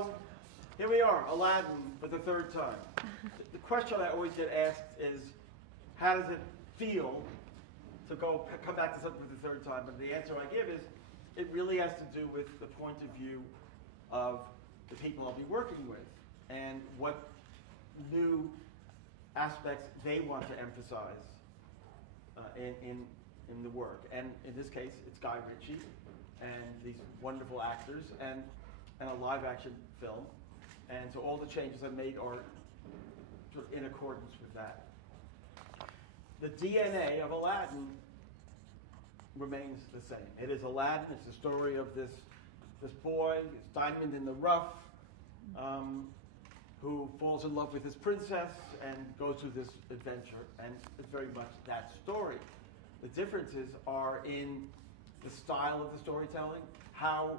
So here we are, Aladdin for the third time. The question I always get asked is, how does it feel to come back to something for the third time? And the answer I give is, it really has to do with the point of view of the people I'll be working with and what new aspects they want to emphasize in the work. And in this case, it's Guy Ritchie and these wonderful actors and a live action film. And so all the changes I've made are sort of in accordance with that. The DNA of Aladdin remains the same. It is Aladdin. It's the story of this boy, this diamond in the rough, who falls in love with his princess and goes through this adventure. And it's very much that story. The differences are in the style of the storytelling, how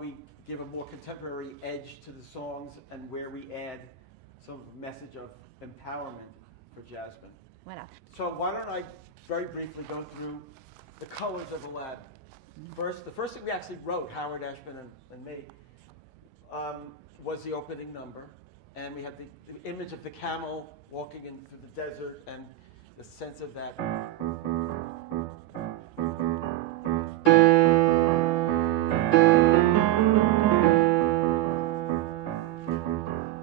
we give a more contemporary edge to the songs, and where we add some message of empowerment for Jasmine. Voilà. So why don't I very briefly go through the colors of Aladdin. The first thing we actually wrote, Howard Ashman and me, was the opening number. And we had the image of the camel walking through the desert and the sense of that.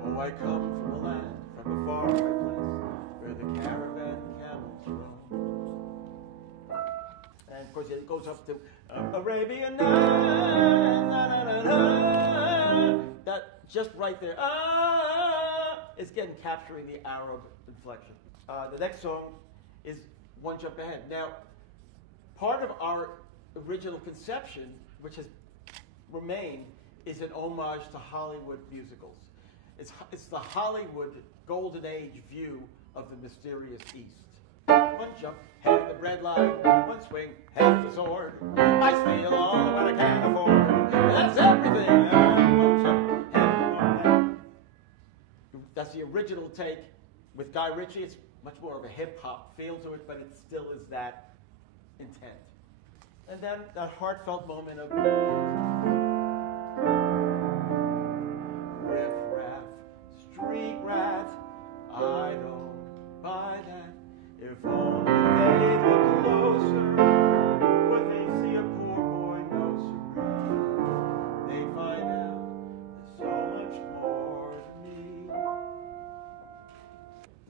Oh, I come from a land, from a faraway place, where the caravan camels roam. And of course it goes up to Arabian Nights, na, na, na, na. That just right there, is again capturing the Arab inflection. The next song is One Jump Ahead. Now, part of our original conception, which has remained, is an homage to Hollywood musicals. It's the Hollywood golden age view of the mysterious East. One jump, head of the bread line, one swing, head of the sword. I steal all what I can afford. That's everything. One jump, head of the sword. That's the original take. With Guy Ritchie, it's much more of a hip-hop feel to it, but it still is that intent. And then that heartfelt moment of riff-raff, street rat, I don't buy that. If only they look closer, would they see a poor boy no serene? They find out there's so much more to me.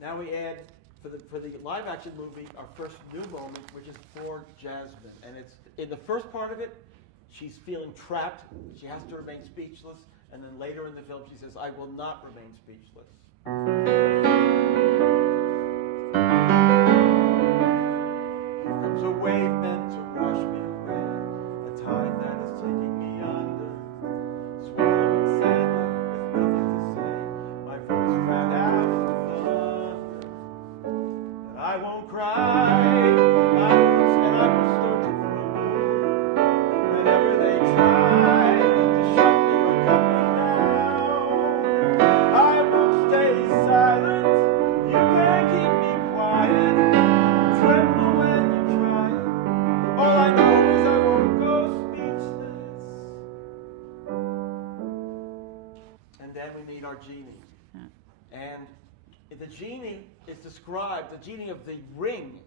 Now we add, for the live action movie, our first new moment, which is for Jasmine. And it's in the first part of it, she's feeling trapped. She has to remain speechless. And then later in the film, she says, I will not remain speechless. Here comes a wave meant to wash me away, a tide that is taking me under, swallowing sand with nothing to say, my voice drowned out in the thunder. But I won't cry, and I will start to grow whenever they try to shut me or cut me down. I will stay silent, you can't keep me quiet, tremble when you try. All I know is I won't go speechless. And then we meet our genie. And the genie is described, the genie of the ring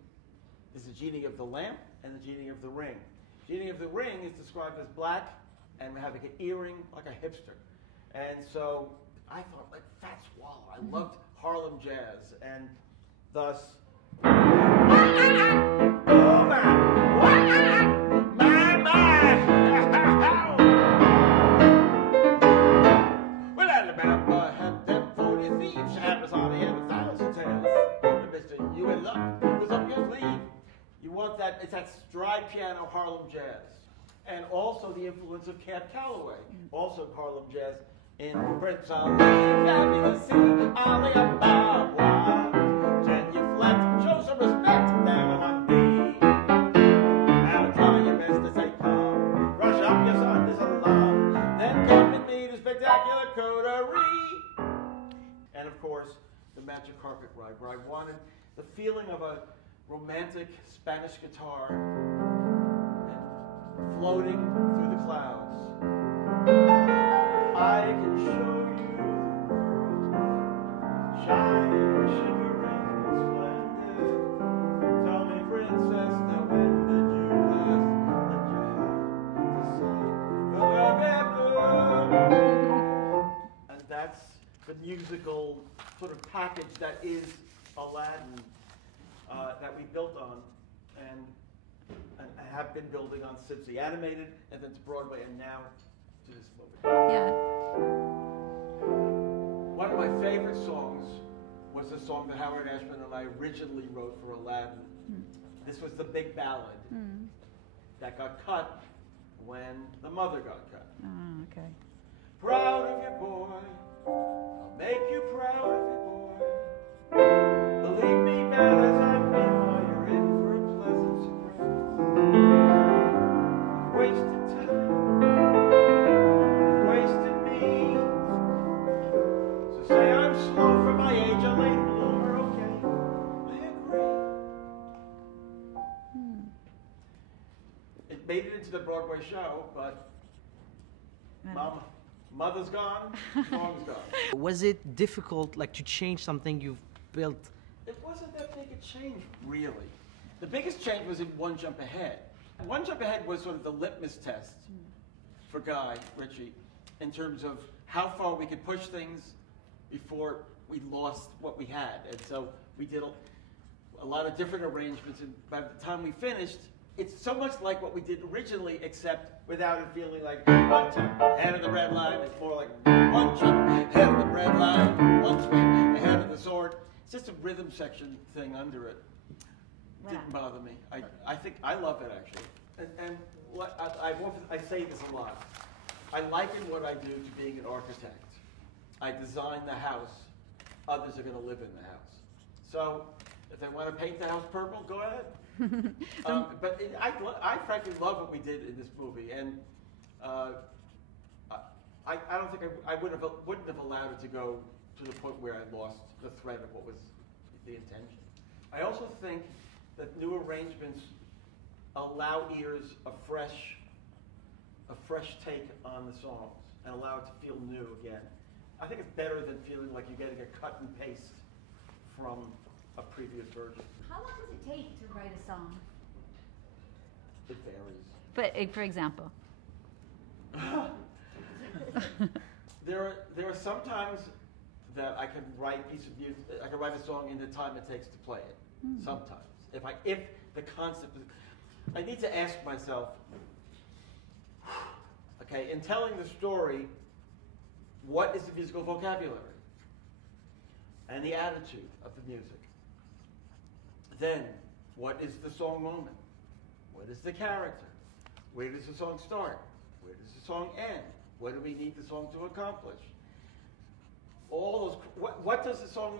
is the genie of the lamp and the genie of the ring. Genie of the ring is described as black and having an earring like a hipster. And so I thought, like Fat Swallow, I loved Harlem jazz, and thus, oh well, Alabama had them 40 thieves, shadows on the end of 1,000 tales. But Mr. You in luck, it was up your sleeve. You want that, it's that stride piano Harlem jazz. And also the influence of Cab Calloway, also Harlem jazz in Prince Ali, fabulous scene, Ali Ababa, genuflect, show some respect down on one knee. Now try your best to stay calm, rush up your son, there's a love, then come and meet a spectacular coterie. And of course, the Magic Carpet Ride, where I wanted the feeling of a romantic Spanish guitar and floating through the clouds. I musical sort of package that is Aladdin that we built on and have been building on since the animated and then to Broadway and now to this movie. Yeah. One of my favorite songs was a song that Howard Ashman and I originally wrote for Aladdin. This was the big ballad that got cut when the mother got cut. Oh, okay. Proud of your boy, I'll make you proud of your boy. Believe me, bad as I've been, while you're in for a pleasant surprise. You've wasted time, you've wasted me. So say I'm slow for my age, a late bloomer, okay? I agree. It made it into the Broadway show, but Mother's gone, song's gone. Was it difficult, like, to change something you've built? It wasn't that big a change, really. The biggest change was in One Jump Ahead. One Jump Ahead was sort of the litmus test for Guy Ritchie in terms of how far we could push things before we lost what we had. And so we did a lot of different arrangements, and by the time we finished, it's so much like what we did originally, except without it feeling like one jump ahead of the red line. It's more like one jump ahead of the red line, one swing ahead of the sword. It's just a rhythm section thing under it. Didn't bother me. I think I love it actually. And I say this a lot. I liken what I do to being an architect. I design the house. Others are going to live in the house. So if they want to paint the house purple, go ahead. But I frankly love what we did in this movie, and I don't think I wouldn't have allowed it to go to the point where I lost the thread of what was the intention. I also think that new arrangements allow ears a fresh take on the songs and allow it to feel new again. I think it's better than feeling like you're getting a cut and paste from a previous version. How long does it take to write a song? It varies. But for example, there are some times that I can write a piece of music. I can write a song in the time it takes to play it. Sometimes, if the concept is, I need to ask myself, okay, in telling the story, what is the musical vocabulary and the attitude of the music? Then, what is the song moment? What is the character? Where does the song start? Where does the song end? What do we need the song to accomplish? All those. What does the song?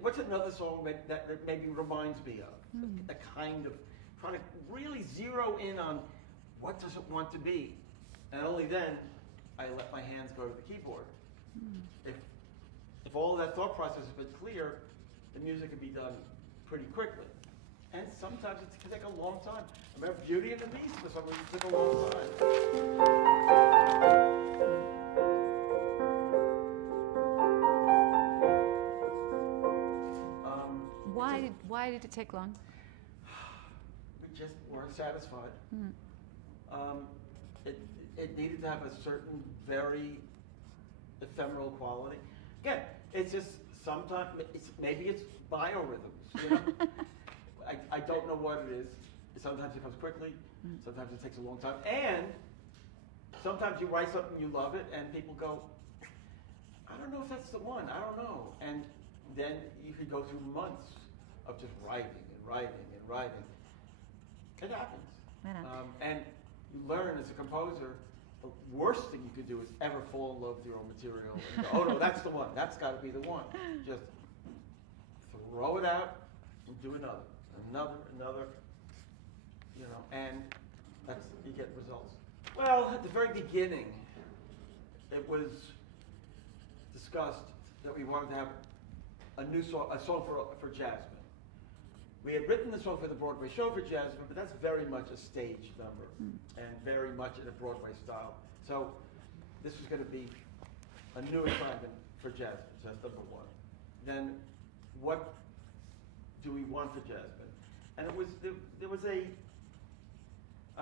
What's another song that maybe reminds me of? A kind of trying to really zero in on what does it want to be, and only then I let my hands go to the keyboard. If all of that thought process has been clear, the music can be done pretty quickly. And sometimes it can take a long time. I remember Beauty and the Beast for some reason took a long time. Why did it take long? We just weren't satisfied. It needed to have a certain very ephemeral quality. Again, it's just sometimes, maybe it's biorhythms, you know? I don't know what it is. Sometimes it comes quickly, sometimes it takes a long time. And sometimes you write something, you love it, and people go, I don't know if that's the one, I don't know. And then you could go through months of just writing and writing and writing. It happens. And you learn as a composer, the worst thing you could do is ever fall in love with your own material. And go, oh no, that's the one, that's got to be the one. Just throw it out and do another, you know, and you get results. Well, at the very beginning, it was discussed that we wanted to have a song for Jasmine. We had written the song for the Broadway show for Jasmine, but that's very much a stage number and very much in a Broadway style. So this was going to be a new assignment for Jasmine, so that's number one. Then what do we want for Jasmine? And there was a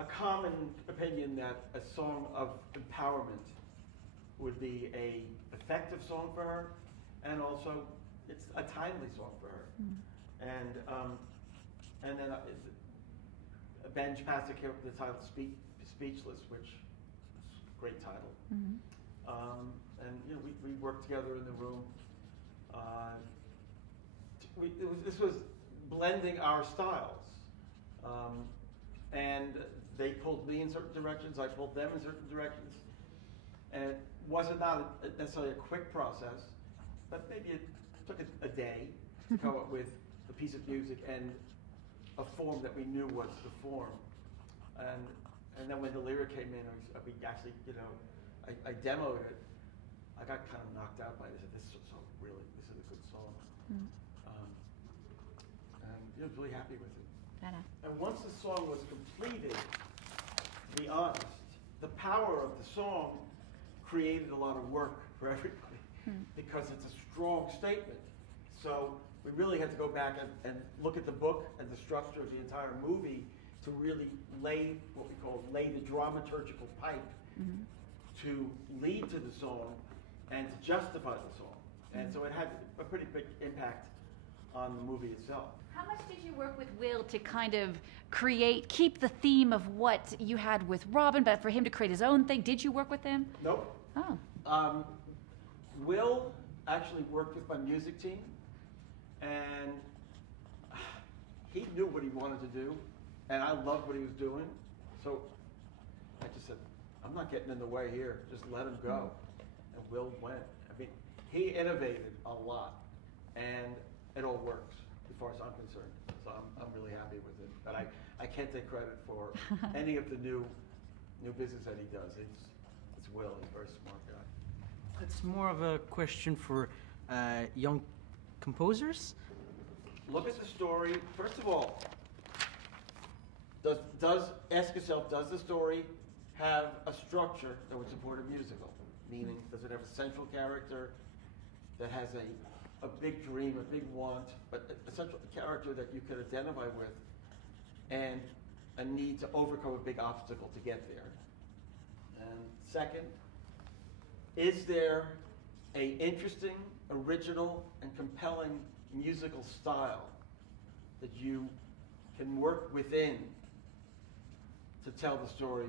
common opinion that a song of empowerment would be a effective song for her, and also it's a timely song for her. And then Ben Pasek here with the title Speechless, which is a great title. And you know, we worked together in the room. This was blending our styles, and they pulled me in certain directions. I pulled them in certain directions, and it wasn't not necessarily a quick process, but maybe it took a day to come up with a piece of music and a form that we knew was the form. And then when the lyric came in, we actually, you know, I demoed it. I got kind of knocked out by it. I said, this is a good song. And I was really happy with it. And once the song was completed, to be honest, the power of the song created a lot of work for everybody because it's a strong statement. So we really had to go back and look at the book and the structure of the entire movie to really lay what we call the dramaturgical pipe to lead to the song and to justify the song. And so it had a pretty big impact on the movie itself. How much did you work with Will to kind of keep the theme of what you had with Robin, but for him to create his own thing? Did you work with him? Nope. Oh. Will actually worked with my music team, and he knew what he wanted to do, and I loved what he was doing. So I just said, I'm not getting in the way here. Just let him go. And Will went. I mean, he innovated a lot, and it all works as far as I'm concerned. So I'm really happy with it. But I can't take credit for any of the new business that he does. It's Will. He's a very smart guy. It's more of a question for young composers. Look at the story. First of all, ask yourself, does the story have a structure that would support a musical? Meaning, does it have a central character that has a big dream, a big want, but a central character that you could identify with, and a need to overcome a big obstacle to get there? And second, is there an interesting, original, and compelling musical style that you can work within to tell the story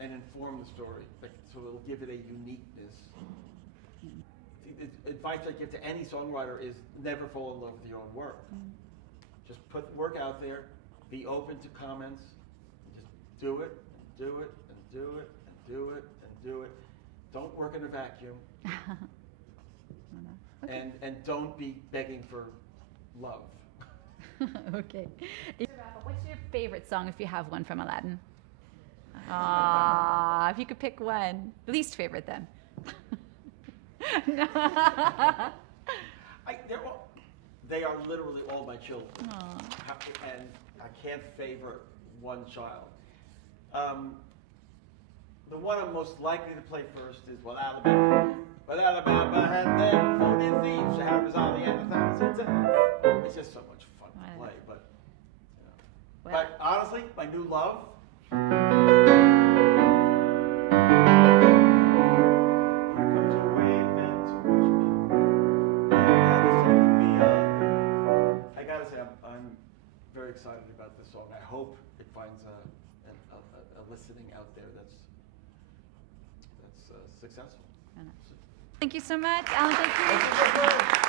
and inform the story, so it'll give it a uniqueness? The advice I give to any songwriter is never fall in love with your own work. Just put the work out there, be open to comments, and just do it, and do it, and do it, and do it, and do it. Don't work in a vacuum. Okay. And don't be begging for love. Okay. What's your favorite song, if you have one, from Aladdin? If you could pick one. Least favorite, then. They are literally all my children. And I can't favor one child. The one I'm most likely to play first is Alabama. But Alabama had them 40 thieves, Shahrazad and 1,000 times. It's just so much fun to play. But, you know. But honestly, my new love. I gotta say, I'm very excited about this song. I hope it finds a listening out there that's successful. Thank you so much, Alan. Thank you. Thank you so much.